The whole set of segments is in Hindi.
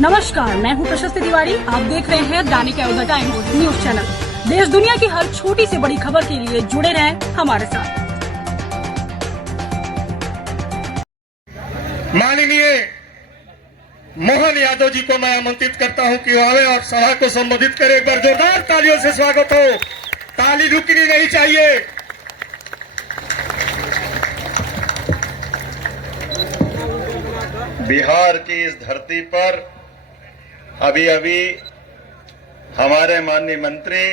नमस्कार, मैं हूं प्रशस्ति तिवारी। आप देख रहे हैं दैनिक अयोध्या टाइम्स न्यूज चैनल। देश दुनिया की हर छोटी से बड़ी खबर के लिए जुड़े रहें हमारे साथ। माननीय मोहन यादव जी को मैं आमंत्रित करता हूं कि आवे और सभा को संबोधित करें। एक बार जोरदार तालियों से स्वागत हो। ताली रुकनी नहीं चाहिए। बिहार की इस धरती पर अभी अभी हमारे माननीय मंत्री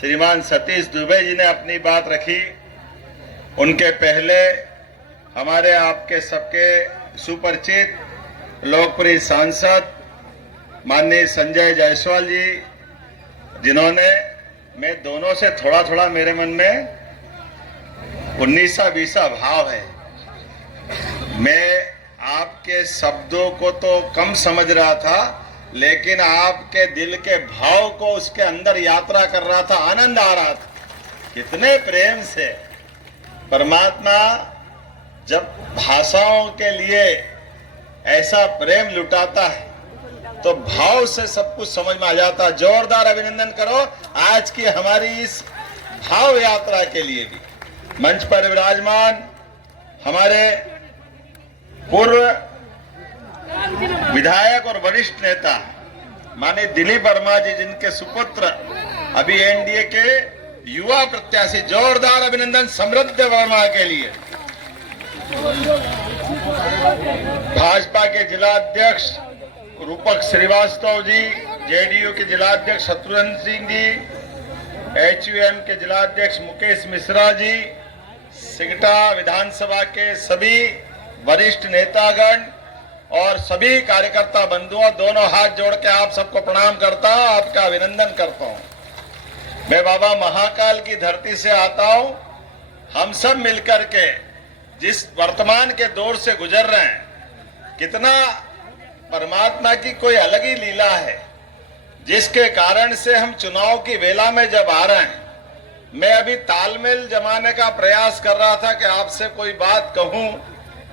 श्रीमान सतीश दुबे जी ने अपनी बात रखी। उनके पहले हमारे आपके सबके सुपरिचित लोकप्रिय सांसद माननीय संजय जायसवाल जी, जिन्होंने मैं दोनों से थोड़ा थोड़ा मेरे मन में 19-20 भाव है। मैं आपके शब्दों को तो कम समझ रहा था, लेकिन आपके दिल के भाव को उसके अंदर यात्रा कर रहा था, आनंद आ रहा था। कितने प्रेम से परमात्मा जब भाषाओं के लिए ऐसा प्रेम लुटाता है तो भाव से सब कुछ समझ में आ जाता। जोरदार अभिनंदन करो आज की हमारी इस भाव यात्रा के लिए भी। मंच पर विराजमान हमारे पूर्व विधायक और वरिष्ठ नेता माननीय दिलीप वर्मा जी, जिनके सुपुत्र अभी एनडीए के युवा प्रत्याशी, जोरदार अभिनंदन समृद्ध वर्मा के लिए। भाजपा के जिला अध्यक्ष रूपक श्रीवास्तव जी, जेडीयू के जिला अध्यक्ष शत्रुघ्न सिंह जी, एचयूएम के जिला अध्यक्ष मुकेश मिश्रा जी, सिगटा विधानसभा के सभी वरिष्ठ नेतागण और सभी कार्यकर्ता बंधुओं, दोनों हाथ जोड़ के आप सबको प्रणाम करता हूं, आपका अभिनंदन करता हूं। मैं बाबा महाकाल की धरती से आता हूं। हम सब मिलकर के जिस वर्तमान के दौर से गुजर रहे हैं, कितना परमात्मा की कोई अलग ही लीला है, जिसके कारण से हम चुनाव की वेला में जब आ रहे हैं। मैं अभी तालमेल जमाने का प्रयास कर रहा था कि आपसे कोई बात कहूं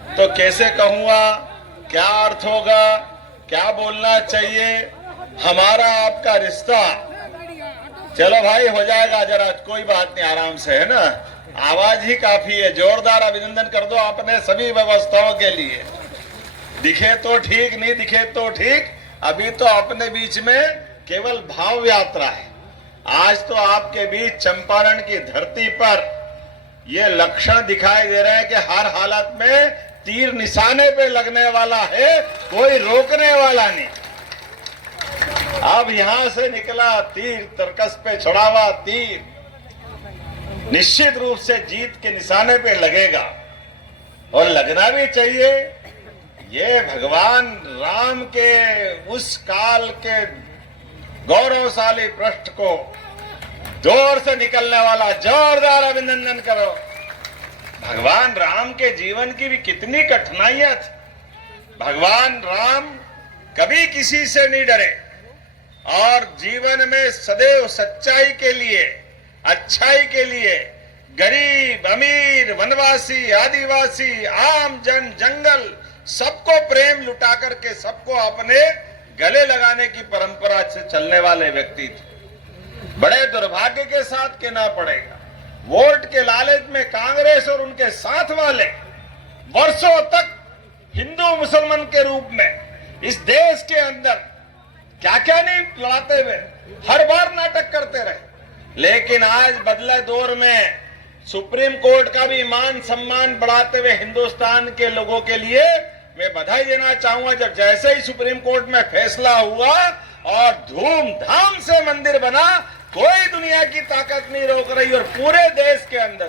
तो कैसे कहूंगा, क्या अर्थ होगा, क्या बोलना चाहिए। हमारा आपका रिश्ता, चलो भाई हो जाएगा, जरा कोई बात नहीं, आराम से, है ना। आवाज ही काफी है। जोरदार अभिनंदन कर दो अपने सभी व्यवस्थाओं के लिए। दिखे तो ठीक, नहीं दिखे तो ठीक। अभी तो अपने बीच में केवल भाव यात्रा है। आज तो आपके बीच चंपारण की धरती पर ये लक्षण दिखाई दे रहे हैं कि हर हालत में तीर निशाने पे लगने वाला है, कोई रोकने वाला नहीं। अब यहां से निकला तीर, तरकस पे छुड़ा हुआ तीर निश्चित रूप से जीत के निशाने पे लगेगा और लगना भी चाहिए। ये भगवान राम के उस काल के गौरवशाली पृष्ठ को जोर से निकलने वाला, जोरदार अभिनंदन करो। भगवान राम के जीवन की भी कितनी कठिनाइयां थी। भगवान राम कभी किसी से नहीं डरे और जीवन में सदैव सच्चाई के लिए, अच्छाई के लिए गरीब, अमीर, वनवासी, आदिवासी, आम जन, जंगल, सबको प्रेम लुटा करके सबको अपने गले लगाने की परंपरा से चलने वाले व्यक्ति थे। बड़े दुर्भाग्य के साथ कहना पड़ेगा, वोट के लालच में कांग्रेस और उनके साथ वाले वर्षों तक हिंदू मुसलमान के रूप में इस देश के अंदर क्या क्या नहीं लड़ाते हुए हर बार नाटक करते रहे। लेकिन आज बदले दौर में सुप्रीम कोर्ट का भी मान सम्मान बढ़ाते हुए हिंदुस्तान के लोगों के लिए मैं बधाई देना चाहूंगा। जब जैसे ही सुप्रीम कोर्ट में फैसला हुआ और धूमधाम से मंदिर बना, कोई दुनिया की ताकत नहीं रोक रही और पूरे देश के अंदर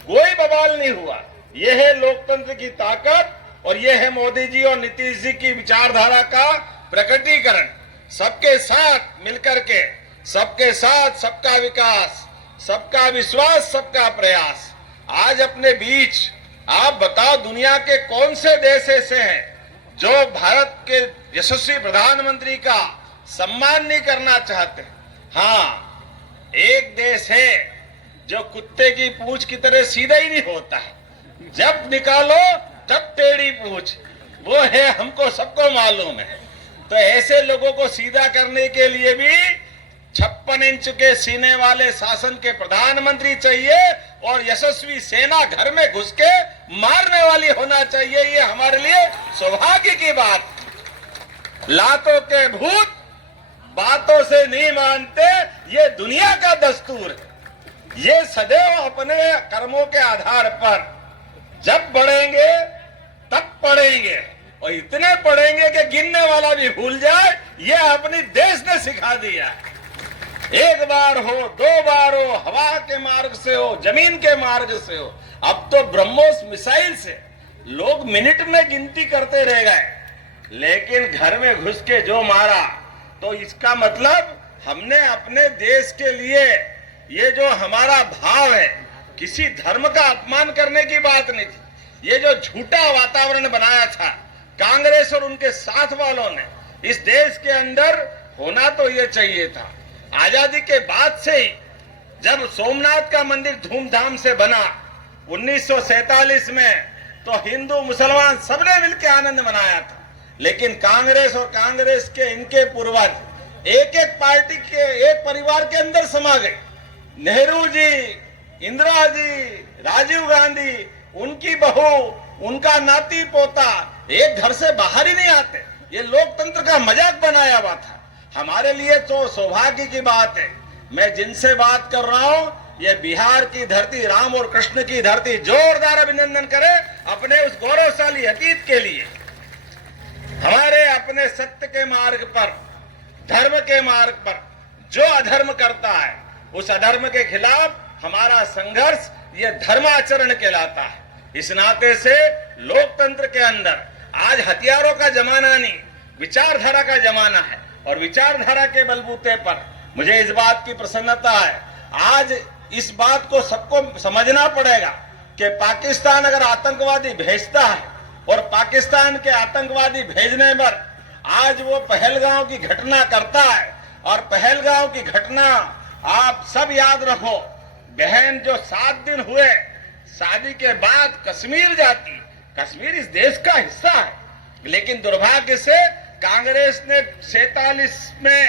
कोई बवाल नहीं हुआ। यह है लोकतंत्र की ताकत और यह है मोदी जी और नीतीश जी की विचारधारा का प्रकटीकरण। सबके साथ मिलकर के, सबके साथ सबका विकास, सबका विश्वास, सबका प्रयास। आज अपने बीच आप बताओ, दुनिया के कौन से देश ऐसे हैं जो भारत के यशस्वी प्रधानमंत्री का सम्मान नहीं करना चाहते? हाँ, एक देश है जो कुत्ते की पूंछ की तरह सीधा ही नहीं होता है, जब निकालो तब टेढ़ी पूंछ। वो है, हमको सबको मालूम है। तो ऐसे लोगों को सीधा करने के लिए भी 56 इंच के सीने वाले शासन के प्रधानमंत्री चाहिए और यशस्वी सेना घर में घुस के मारने वाली होना चाहिए। ये हमारे लिए सौभाग्य की बात। लातों के भूत बातों से नहीं मानते, ये दुनिया का दस्तूर है। ये सदैव अपने कर्मों के आधार पर जब बढ़ेंगे तब पढ़ेंगे और इतने पढ़ेंगे कि गिनने वाला भी भूल जाए। ये अपनी देश ने सिखा दिया है। एक बार हो, दो बार हो, हवा के मार्ग से हो, जमीन के मार्ग से हो, अब तो ब्रह्मोस मिसाइल से लोग मिनट में गिनती करते रह गए। लेकिन घर में घुस के जो मारा, तो इसका मतलब हमने अपने देश के लिए ये जो हमारा भाव है, किसी धर्म का अपमान करने की बात नहीं थी। ये जो झूठा वातावरण बनाया था कांग्रेस और उनके साथ वालों ने इस देश के अंदर, होना तो ये चाहिए था। आजादी के बाद से ही जब सोमनाथ का मंदिर धूमधाम से बना 1947 में, तो हिंदू मुसलमान सबने मिलकर आनंद मनाया था। लेकिन कांग्रेस और कांग्रेस के इनके पूर्वज एक एक पार्टी के एक परिवार के अंदर समा गए। नेहरू जी, इंदिरा जी, राजीव गांधी, उनकी बहू, उनका नाती पोता एक घर से बाहर ही नहीं आते। ये लोकतंत्र का मजाक बनाया हुआ था। हमारे लिए तो सौभाग्य की बात है। मैं जिनसे बात कर रहा हूं, ये बिहार की धरती, राम और कृष्ण की धरती, जोरदार अभिनंदन करें अपने उस गौरवशाली अतीत के लिए। हमारे अपने सत्य के मार्ग पर, धर्म के मार्ग पर जो अधर्म करता है, उस अधर्म के खिलाफ हमारा संघर्ष ये धर्माचरण कहलाता है। इस नाते से लोकतंत्र के अंदर आज हथियारों का जमाना नहीं, विचारधारा का जमाना है। और विचारधारा के बलबूते पर मुझे इस बात की प्रसन्नता है, आज इस बात को सबको समझना पड़ेगा कि पाकिस्तान अगर आतंकवादी भेजता है और पाकिस्तान के आतंकवादी भेजने पर आज वो पहलगांव की घटना करता है, और पहलगांव की घटना आप सब याद रखो, बहन जो 7 दिन हुए शादी के बाद कश्मीर जाती, कश्मीर इस देश का हिस्सा है। लेकिन दुर्भाग्य से कांग्रेस ने 47 में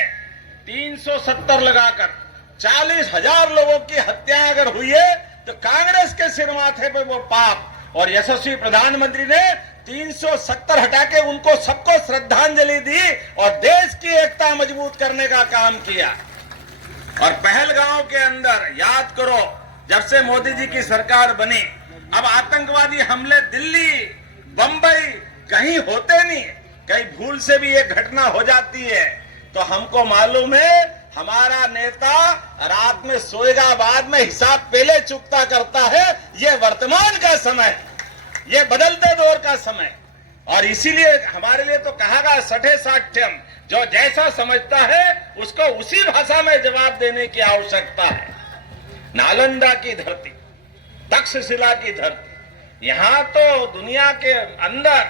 370 लगाकर 40,000 लोगों की हत्या अगर हुई है, तो कांग्रेस के सिर माथे पर वो पाप। और यशस्वी प्रधानमंत्री ने 370 हटा के उनको सबको श्रद्धांजलि दी और देश की एकता मजबूत करने का काम किया। और पहलगांव के अंदर याद करो, जब से मोदी जी की सरकार बनी, अब आतंकवादी हमले दिल्ली, बंबई कहीं होते नहीं, कहीं भूल से भी एक घटना हो जाती है तो हमको मालूम है हमारा नेता रात में सोएगा, बाद में हिसाब पहले चुकता करता है। ये वर्तमान का समय, ये बदलते दौर का समय। और इसीलिए हमारे लिए तो कहा गया सठे साठ्यम, जो जैसा समझता है उसको उसी भाषा में जवाब देने की आवश्यकता है। नालंदा की धरती, तक्षशिला की धरती, यहाँ तो दुनिया के अंदर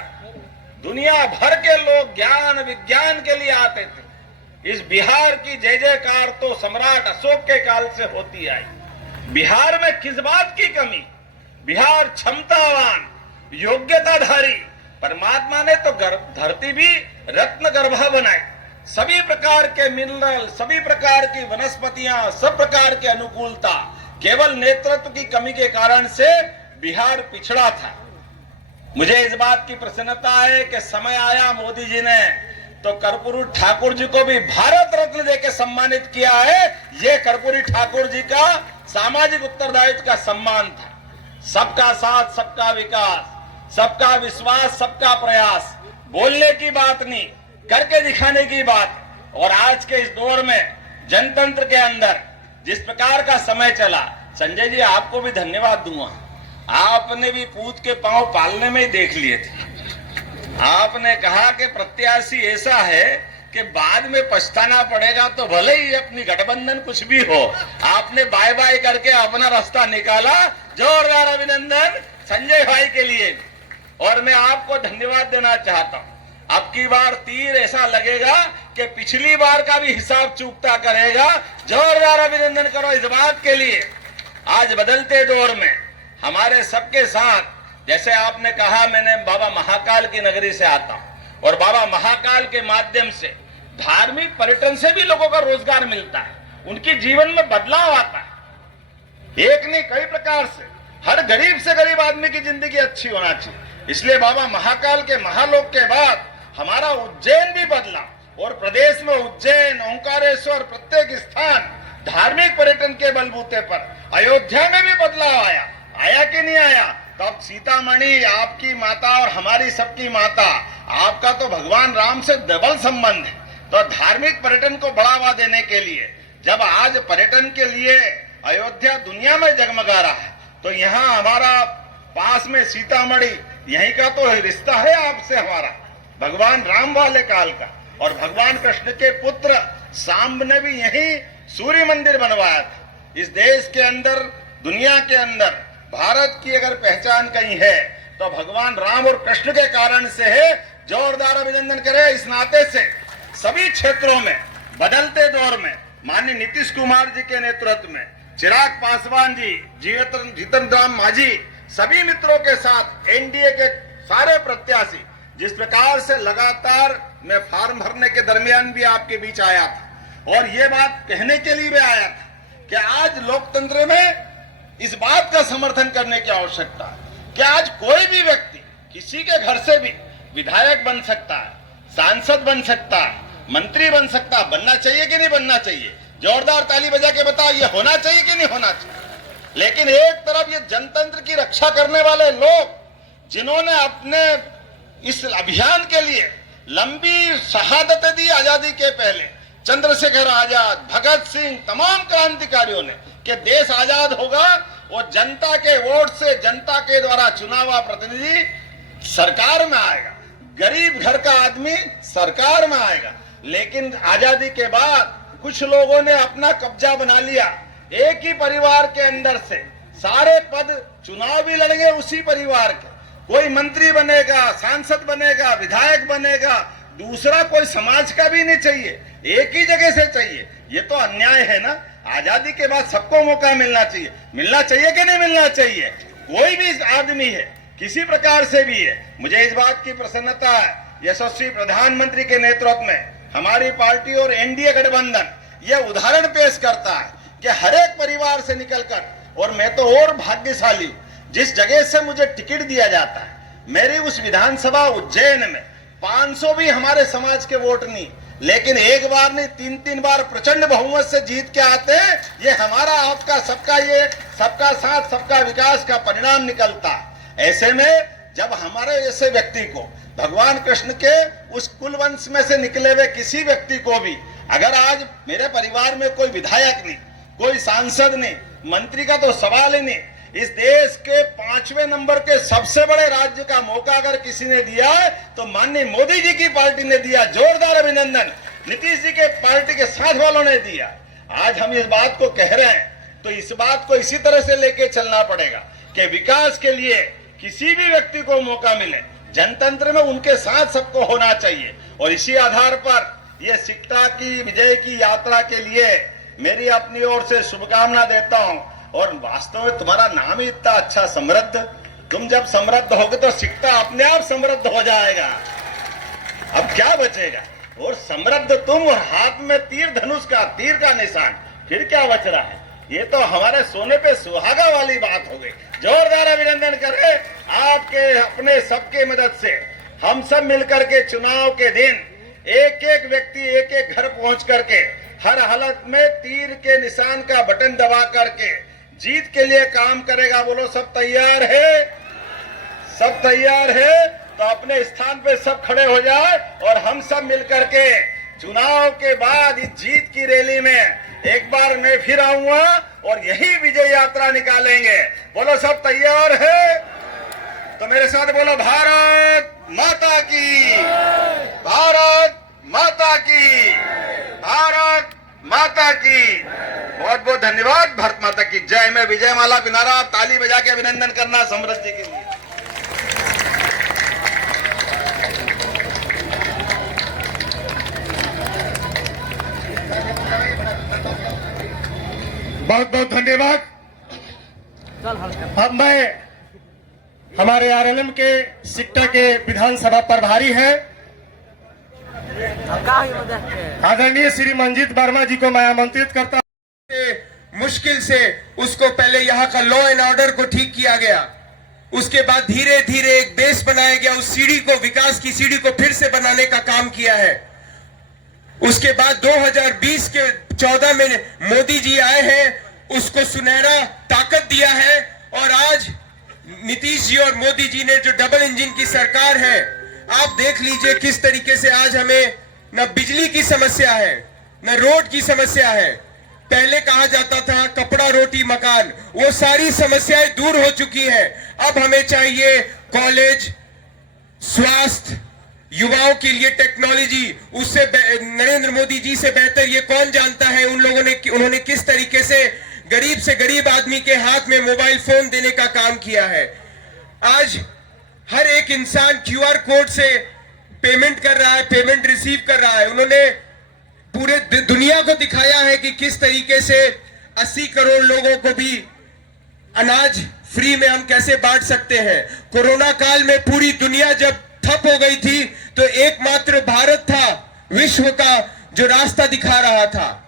दुनिया भर के लोग ज्ञान विज्ञान के लिए आते थे। इस बिहार की जय जयकार तो सम्राट अशोक के काल से होती आई। बिहार में किस बात की कमी? बिहार क्षमतावान, योग्यताधारी, परमात्मा ने तो धरती भी रत्न गर्भा बनाई। सभी प्रकार के मिनरल, सभी प्रकार की वनस्पतियां, सब प्रकार की अनुकूलता, केवल नेतृत्व की कमी के कारण से बिहार पिछड़ा था। मुझे इस बात की प्रसन्नता है कि समय आया, मोदी जी ने तो कर्पूरी ठाकुर जी को भी भारत रत्न देकर सम्मानित किया है। ये कर्पूरी ठाकुर जी का सामाजिक उत्तरदायित्व का सम्मान था। सबका साथ, सबका विकास, सबका विश्वास, सबका प्रयास, बोलने की बात नहीं, करके दिखाने की बात। और आज के इस दौर में जनतंत्र के अंदर जिस प्रकार का समय चला, संजय जी आपको भी धन्यवाद दूंगा। आपने भी पूत के पांव पालने में ही देख लिए थे। आपने कहा कि प्रत्याशी ऐसा है कि बाद में पछताना पड़ेगा, तो भले ही अपनी गठबंधन कुछ भी हो, आपने बाय बाय करके अपना रास्ता निकाला। जोरदार अभिनंदन संजय भाई के लिए। और मैं आपको धन्यवाद देना चाहता हूं। अब की बार तीर ऐसा लगेगा कि पिछली बार का भी हिसाब चूकता करेगा। जोरदार अभिनंदन करो इस बात के लिए। आज बदलते दौर में हमारे सबके साथ, जैसे आपने कहा, मैंने बाबा महाकाल की नगरी से आता हूं, और बाबा महाकाल के माध्यम से धार्मिक पर्यटन से भी लोगों का रोजगार मिलता है, उनके जीवन में बदलाव आता है। एक नहीं कई प्रकार से हर गरीब से गरीब आदमी की जिंदगी अच्छी होना चाहिए। इसलिए बाबा महाकाल के महालोक के बाद हमारा उज्जैन भी बदला और प्रदेश में उज्जैन, ओंकारेश्वर प्रत्येक स्थान धार्मिक पर्यटन के बलबूते पर, अयोध्या में भी बदलाव आया, आया कि नहीं आया? तो अब सीतामढ़ी आपकी माता और हमारी सबकी माता, आपका तो भगवान राम से डबल संबंध है। तो धार्मिक पर्यटन को बढ़ावा देने के लिए जब आज पर्यटन के लिए अयोध्या दुनिया में जगमगा रहा है, तो यहाँ हमारा पास में सीतामढ़ी, यहीं का तो रिश्ता है आपसे हमारा, भगवान राम वाले काल का। और भगवान कृष्ण के पुत्र सांब ने भी यहीं सूर्य मंदिर बनवाया था। इस देश के अंदर, दुनिया के अंदर भारत की अगर पहचान कहीं है तो भगवान राम और कृष्ण के कारण से है। जोरदार अभिनंदन करें। इस नाते से सभी क्षेत्रों में बदलते दौर में माननीय नीतीश कुमार जी के नेतृत्व में, चिराग पासवान जी, जीतन राम मांझी, सभी मित्रों के साथ एनडीए के सारे प्रत्याशी, जिस प्रकार से लगातार मैं फॉर्म भरने के दरमियान भी आपके बीच आया था और ये बात कहने के लिए भी आया था कि आज लोकतंत्र में इस बात का समर्थन करने की आवश्यकता है कि आज कोई भी व्यक्ति किसी के घर से भी विधायक बन सकता है, सांसद बन सकता है, मंत्री बन सकता है। बनना चाहिए कि नहीं बनना चाहिए? जोरदार ताली बजा के बताओ, ये होना चाहिए कि नहीं होना चाहिए? लेकिन एक तरफ ये जनतंत्र की रक्षा करने वाले लोग, जिन्होंने अपने इस अभियान के लिए लंबी शहादतें दी आजादी के पहले, चंद्रशेखर आजाद, भगत सिंह, तमाम क्रांतिकारियों ने, कि देश आजाद होगा वो जनता के वोट से, जनता के द्वारा चुना हुआ प्रतिनिधि सरकार में आएगा, गरीब घर का आदमी सरकार में आएगा। लेकिन आजादी के बाद कुछ लोगों ने अपना कब्जा बना लिया, एक ही परिवार के अंदर से सारे पद, चुनाव भी लड़ेंगे उसी परिवार के, कोई मंत्री बनेगा, सांसद बनेगा, विधायक बनेगा, दूसरा कोई समाज का भी नहीं चाहिए, एक ही जगह से चाहिए। ये तो अन्याय है ना। आजादी के बाद सबको मौका मिलना चाहिए, मिलना चाहिए कि नहीं मिलना चाहिए? कोई भी आदमी है, किसी प्रकार से भी है। मुझे इस बात की प्रसन्नता है, यशस्वी प्रधानमंत्री के नेतृत्व में हमारी पार्टी और एनडीए गठबंधन यह उदाहरण पेश करता है कि हर एक परिवार से निकलकर, और मैं तो और भाग्यशाली, जिस जगह से मुझे टिकट दिया जाता है, मेरी उस विधानसभा उज्जैन में 500 भी हमारे समाज के वोट नहीं, लेकिन एक बार नहीं 3-3 बार प्रचंड बहुमत से जीत के आते हैं। ये हमारा, आपका, सबका, ये सबका साथ सबका विकास का परिणाम निकलता है। ऐसे में जब हमारे जैसे व्यक्ति को, भगवान कृष्ण के उस कुल वंश में से निकले हुए किसी व्यक्ति को भी, अगर आज मेरे परिवार में कोई विधायक नहीं, कोई सांसद नहीं, मंत्री का तो सवाल ही नहीं, इस देश के 5वें नंबर के सबसे बड़े राज्य का मौका अगर किसी ने दिया है तो माननीय मोदी जी की पार्टी ने दिया। जोरदार अभिनंदन नीतीश जी के पार्टी के साथ वालों ने दिया। आज हम इस बात को कह रहे हैं तो इस बात को इसी तरह से लेके चलना पड़ेगा कि विकास के लिए किसी भी व्यक्ति को मौका मिले, जनतंत्र में उनके साथ सबको होना चाहिए। और इसी आधार पर यह सिक्टा की विजय की यात्रा के लिए मेरी अपनी ओर से शुभकामना देता हूं। और वास्तव में तुम्हारा नाम ही इतना अच्छा, समृद्ध, तुम जब समृद्ध होगे तो सिक्टा अपने आप समृद्ध हो जाएगा। अब क्या बचेगा? और समृद्ध तुम और हाथ में तीर धनुष का, तीर का निशान, फिर क्या बच रहा है? ये तो हमारे सोने पे सुहागा वाली बात हो गई। जोरदार अभिनंदन करें आपके, अपने सबके मदद से हम सब मिलकर के चुनाव के दिन एक एक व्यक्ति एक एक घर पहुंच करके हर हालत में तीर के निशान का बटन दबा करके जीत के लिए काम करेगा। बोलो सब तैयार है? सब तैयार है? तो अपने स्थान पे सब खड़े हो जाए और हम सब मिलकर के चुनाव के बाद इस जीत की रैली में एक बार मैं फिर आऊंगा और यही विजय यात्रा निकालेंगे। बोलो सब तैयार है? तो मेरे साथ बोलो भारत माता की, भारत माता की, भारत माता की। बहुत बहुत धन्यवाद। भारत माता की जय। मैं विजय माला पिना रहा, ताली बजा के अभिनंदन करना समृद्धि के लिए। बहुत बहुत धन्यवाद। अब मैं हमारे आरएलएम के सिक्टा के विधानसभा प्रभारी हैं आदरणीय श्री मंजीत वर्मा जी को मैं आमंत्रित करता हूं। मुश्किल से उसको पहले यहाँ का लॉ एंड ऑर्डर को ठीक किया गया, उसके बाद धीरे धीरे एक बेस बनाया गया, उस सीढ़ी को, विकास की सीढ़ी को फिर से बनाने का काम किया है। उसके बाद 2020 के 14 में मोदी जी आए हैं, उसको सुनहरा ताकत दिया है, और आज नीतीश जी और मोदी जी ने जो डबल इंजन की सरकार है, आप देख लीजिए किस तरीके से आज हमें न बिजली की समस्या है, न रोड की समस्या है। पहले कहा जाता था कपड़ा रोटी मकान, वो सारी समस्याएं दूर हो चुकी है। अब हमें चाहिए कॉलेज, स्वास्थ्य, युवाओं के लिए टेक्नोलॉजी। उससे नरेंद्र मोदी जी से बेहतर ये कौन जानता है उन्होंने किस तरीके से गरीब आदमी के हाथ में मोबाइल फोन देने का काम किया है। आज हर एक इंसान क्यूआर कोड से पेमेंट कर रहा है, पेमेंट रिसीव कर रहा है। उन्होंने पूरे दुनिया को दिखाया है कि किस तरीके से 80 करोड़ लोगों को भी अनाज फ्री में हम कैसे बांट सकते हैं। कोरोना काल में पूरी दुनिया जब ठप हो गई थी तो एकमात्र भारत था विश्व का जो रास्ता दिखा रहा था।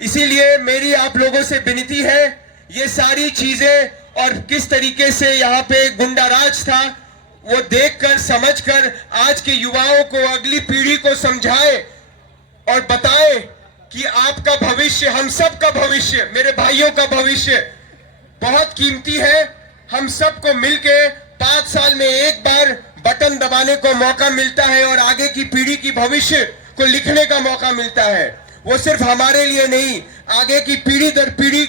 इसीलिए मेरी आप लोगों से विनती है, ये सारी चीजें और किस तरीके से यहाँ पे गुंडाराज था, वो देखकर समझकर आज के युवाओं को, अगली पीढ़ी को समझाए और बताए कि आपका भविष्य, हम सब का भविष्य, मेरे भाइयों का भविष्य बहुत कीमती है। हम सबको मिलके 5 साल में एक बार बटन दबाने को मौका मिलता है और आगे की पीढ़ी की भविष्य को लिखने का मौका मिलता है। वो सिर्फ हमारे लिए नहीं, आगे की पीढ़ी दर पीढ़ी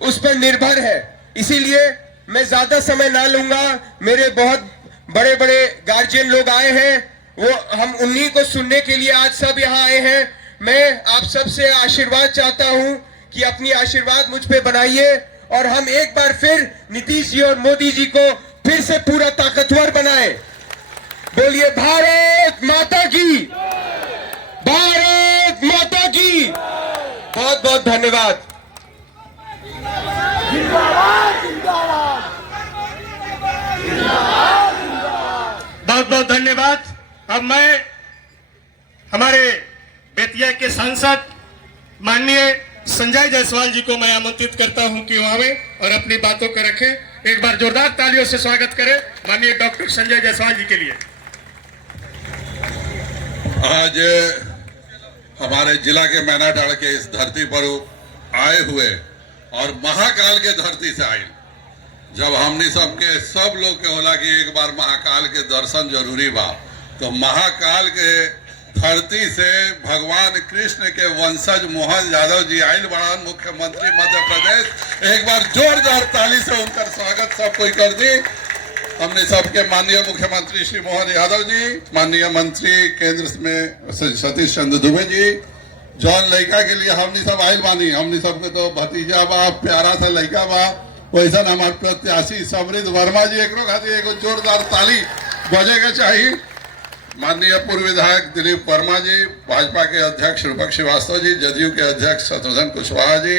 उस पर निर्भर है। इसीलिए मैं ज्यादा समय ना लूंगा, मेरे बहुत बड़े बड़े गार्जियन लोग आए हैं, वो हम उन्हीं को सुनने के लिए आज सब यहाँ आए हैं। मैं आप सबसे आशीर्वाद चाहता हूं कि अपनी आशीर्वाद मुझ पे बनाइए और हम एक बार फिर नीतीश जी और मोदी जी को फिर से पूरा ताकतवर बनाएं। बोलिए भारत माता की, भारत माता की। बहुत बहुत धन्यवाद। बहुत बहुत धन्यवाद। अब मैं हमारे बेतिया के सांसद माननीय संजय जायसवाल जी को मैं आमंत्रित करता हूं कि वहां में और अपनी बातों को रखें। एक बार जोरदार तालियों से स्वागत करें माननीय डॉक्टर संजय जायसवाल जी के लिए। आज हमारे जिला के मैनाटाड़ के इस धरती पर आए हुए और महाकाल के धरती से आए, जब हमने सबके सब लोग के होला कि एक बार महाकाल के दर्शन जरूरी बा, तो महाकाल के धरती से भगवान कृष्ण के वंशज मोहन यादव जी आयल बड़ान, मुख्यमंत्री मध्य प्रदेश। एक बार जोरदार ताली से उनका स्वागत सब कोई कर दी। हमने सबके माननीय मुख्यमंत्री श्री मोहन यादव जी, माननीय मंत्री केंद्र में सतीश चंद्र दुबे जी, जौन लड़का के लिए हमने सब आयल बानी, हमने सबके तो भतीजा बा, प्यारा सा लड़का बा, वैसा हमारे प्रत्याशी समृद्ध वर्मा जी, एक खातिर एक जोरदार ताली बजेगा चाहिए। माननीय पूर्व विधायक दिलीप वर्मा जी, भाजपा के अध्यक्ष रूपक श्रीवास्तव जी, जदयू के अध्यक्ष शत्रुघ्न कुशवाहा जी,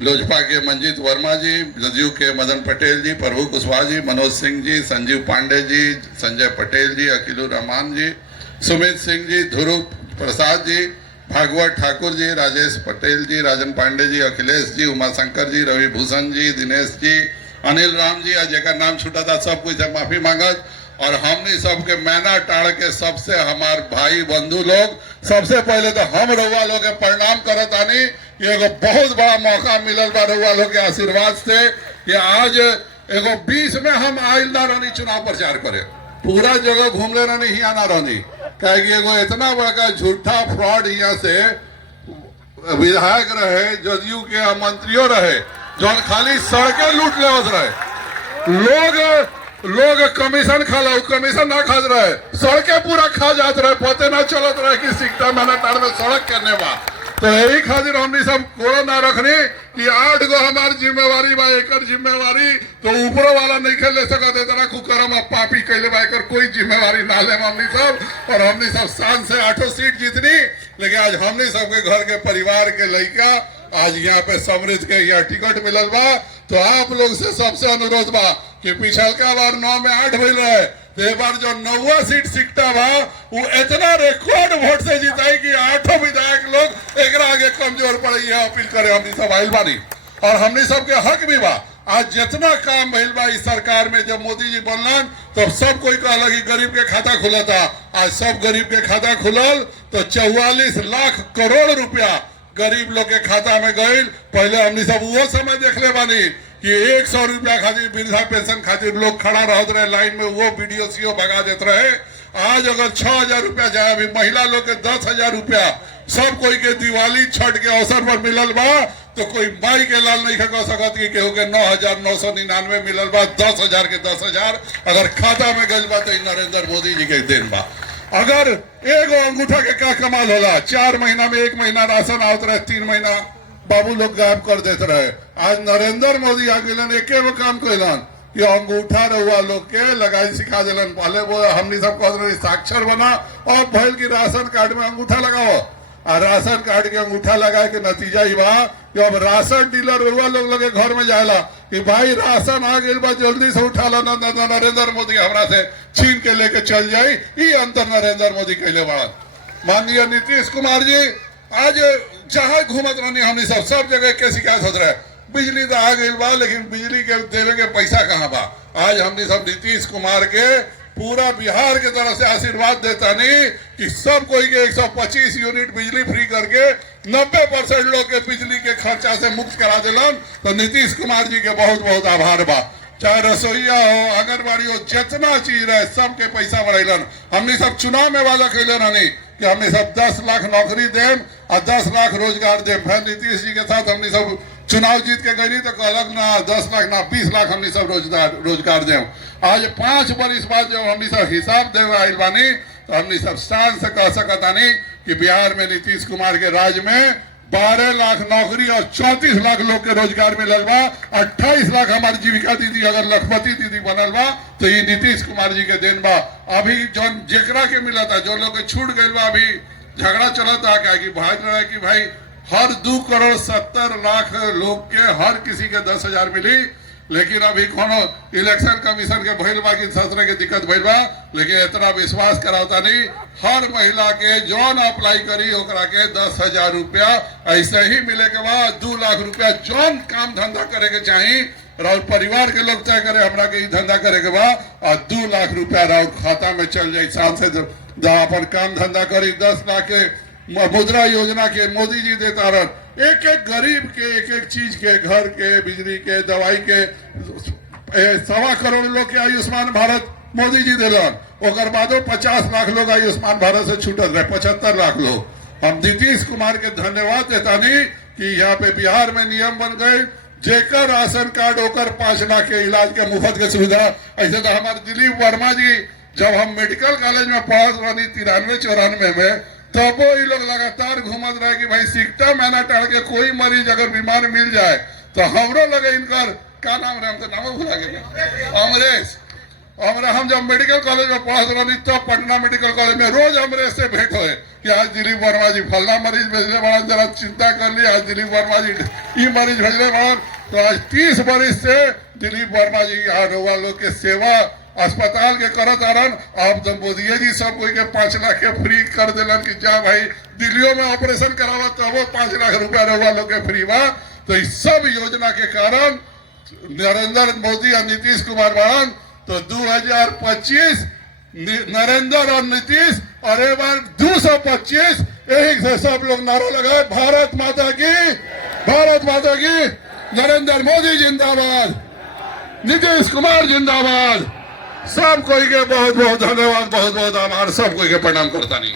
लोजपा के मंजीत वर्मा जी, जदयू के मदन पटेल जी, प्रभु कुशवाहा जी, मनोज सिंह जी, संजीव पांडे जी, संजय पटेल जी, अकीलुर रहमान जी, सुमित सिंह जी, ध्रुव प्रसाद जी, भागवत ठाकुर जी, राजेश पटेल जी, राजन पांडे जी, अखिलेश जी, उमाशंकर जी, रवि भूषण जी, दिनेश जी, अनिल राम जी, आज जगह नाम छूटा था सब कुछ माफी मांगत। और हमने सबके मैना टाड़ के सबसे हमार भाई बंधु लोग, सबसे पहले तो हम रउआ लोग के प्रणाम करत आनी। एगो बहुत बड़ा मौका मिलल बा रउआ लोग के आशीर्वाद से कि आज एगो 20 में हम आयल ना रहनी चुनाव प्रचार करे, पूरा जगह घूम ले रहनी, यहाँ ना रहनी, कहे एगो इतना बड़ा झूठा फ्रॉड यहाँ से विधायक रहे, जदयू के मंत्रियों रहे, जो खाली सड़कें लूट ले रहे, लोग कमीशन खाला, कमीशन ना खा रहे, सड़कें पूरा खा जाते रहे, पते ना चलत रहे कि सिकटा मैनाटाड़ में सड़क करने बा। तो यही खातिर हमने सब कोड़ा ना रखनी कि 8 गो हमारी जिम्मेवारी बा, एक जिम्मेवारी तो ऊपर वाला नहीं खेल ले सकते, इतना कुकरम पापी कैले बा, एक कोई जिम्मेवारी ना ले हमने सब। और हमने सब शान से 8 सीट जीतनी, लेकिन आज हमने सबके घर के परिवार के लड़का आज यहाँ पे समृद्ध के यहाँ टिकट मिलल बा। तो आप लोग से सबसे अनुरोध बा कि पिछलका बार 9 में 8 भइल रहे, तो एक बार जो 9वां सीट सिकटा बा वो इतना रिकॉर्ड वोट से जीताई कि 8 विधायक लोग एक आगे कमजोर पड़ी है। अपील करे हमनी सब आइल बानी और हमनी सबके हक भी बा। आज जितना काम भइल बा इस सरकार में, जब मोदी जी बनलन तो सब कोई कहला कि गरीब के खाता खुला था। आज सब गरीब के खाता खुलल तो 44 लाख करोड़ रुपया गरीब लोग के खाता में गईल। पहले हमनी सब वो समय देखले बानी कि 100 रुपया खातिर वृद्धा पेंशन खातिर लोग खड़ा रहते रहे लाइन में, वो वीडियो सीओ भगा देते रहे। आज अगर 6,000 रुपया जाए, अभी महिला लोग के 10,000 रुपया सब कोई के दिवाली छठ के अवसर पर मिलल बा, तो कोई माई के लाल नहीं कह सकत कि केहू के 9,999 मिलल बा। 10,000 के 10,000 अगर खाता में गल बा तो नरेंद्र मोदी जी के देन बा। अगर एगो अंगूठा के क्या कमाल होला, 4 महीना में 1 महीना राशन आवत रहे, 3 महीना बाबू लोग गायब कर देते रहे। आज नरेंद्र मोदी आ गए, एक काम कैलन कि अंगूठा रहुआ लोग के लगाई सिखा दिलन। पहले वो हमनी सब कहते रहे साक्षर बना, और भइल की राशन कार्ड में अंगूठा लगाओ। और राशन कार्ड के अंगूठा लगाए के नतीजा ही बा कि अब राशन डीलर रहुआ लोग लगे घर में जाएला कि भाई राशन आ गई बा, जल्दी से उठा ला, नरेंद्र मोदी हमरा से छीन के लेके चल जाई। ये अंतर नरेंद्र मोदी कैले बड़ा। माननीय नीतीश कुमार जी आज जहां घूमत रहनी हमनी सब जगह के शिकायत होत रहे, बिजली तो आ गई बा लेकिन बिजली के देवे के पैसा कहाँ बा। आज हमनी सब नीतीश कुमार के पूरा बिहार के तरफ से आशीर्वाद देता नहीं कि सब कोई के 125 यूनिट बिजली फ्री करके 90% लोग के बिजली के खर्चा से मुक्त करा दिलन। तो नीतीश कुमार जी के बहुत बहुत आभार बा। चाहे रसोईया हो, आंगनबाड़ी हो, जितना चीज रहे सबके पैसा बढ़ेलन। हमने सब चुनाव में वादा कैले रहनी कि हमने सब 10 लाख नौकरी देम और 10 लाख रोजगार देम। फिर नीतीश जी के साथ हमने सब चुनाव जीत के गई तो कहलक ना 10 लाख ना 20 लाख हमने सब रोजगार देम। आज 5 बरिस बाद जब हमने सब हिसाब देवे आइल बानी तो हमने सब शान से कह सकता नहीं कि बिहार में नीतीश कुमार के राज में 12 लाख नौकरी और 34 लाख लोग के रोजगार मिलल बा। 28 लाख हमारी जीविका दीदी अगर लखपति दीदी बनल बा तो ये नीतीश कुमार जी के देन बा। अभी जो जेकरा के मिला था, जो लोग के छूट गए बा, अभी झगड़ा चला था क्या कि भाई हर 2 करोड़ 70 लाख लोग के हर किसी के 10,000 मिली। लेकिन अभी कोनो इलेक्शन कमीशन के भइल बा कि ससुर के दिक्कत भइल बा, लेकिन इतना विश्वास कराता नहीं। हर महिला के जौन अप्लाई करी ओकरा के 10,000 रुपया ऐसे ही मिले के बाद 2 लाख रुपया जौन काम धंधा करे के चाहिए राउर परिवार के लोग तय करे हमरा के धंधा करे के बा और 2 लाख रुपया राउर खाता में चल जाये। साल से अपन काम धंधा करी 10 लाख के मुद्रा योजना के मोदी जी देता रह। एक एक गरीब के एक एक चीज के, घर के, बिजली के, दवाई के 1.25 करोड़ लोग के आयुष्मान भारत मोदी जी दिलन। ओकर बादो 50 लाख लोग आयुष्मान भारत से छूटल रहे, 75 लाख लोग। हम नीतीश कुमार के धन्यवाद देता नहीं कि यहाँ पे बिहार में नियम बन गए जेकर राशन कार्ड होकर 5 लाख के इलाज के मुफ्त के सुविधा। ऐसे तो हमारे दिलीप वर्मा जी जब हम मेडिकल कॉलेज में पढ़त रही 93-94 में, तब वो ये लोग लगातार घूमत रहे कि भाई सिकटा महीना टाड़ के कोई मरीज अगर बीमार मिल जाए तो हमरो लगे इनकर क्या नाम रहे, हम तो नाम भुला गए, अमरेश। हम जब मेडिकल कॉलेज में पढ़त रही तब पटना मेडिकल कॉलेज में रोज अमरेश से भेंट हुए कि आज दिलीप वर्मा जी फलना मरीज भेजने बड़ा, जरा चिंता कर ली, आज दिलीप वर्मा जी ये मरीज भेजने बड़ा। तो आज 30 बरिस से दिलीप वर्मा जी यहाँ लोग के सेवा अस्पताल के करत आरन। अब तो मोदी जी सब कोई के 5 लाख के फ्री कर दिलन कि जा भाई दिल्लियों में ऑपरेशन करावा तो वो 5 लाख रुपया रहुआ लोग के फ्री बा। तो इस सब योजना के कारण नरेंद्र मोदी और नीतीश कुमार बढ़न। तो 2025 नरेंद्र और नीतीश और एक बार 225 यही से सब लोग नारा लगाए, भारत माता की, भारत माता की, नरेंद्र मोदी जिंदाबाद, नीतीश कुमार जिंदाबाद। सब कोई के बहुत बहुत धन्यवाद, बहुत बहुत आभार, सब कोई के प्रणाम करता नहीं।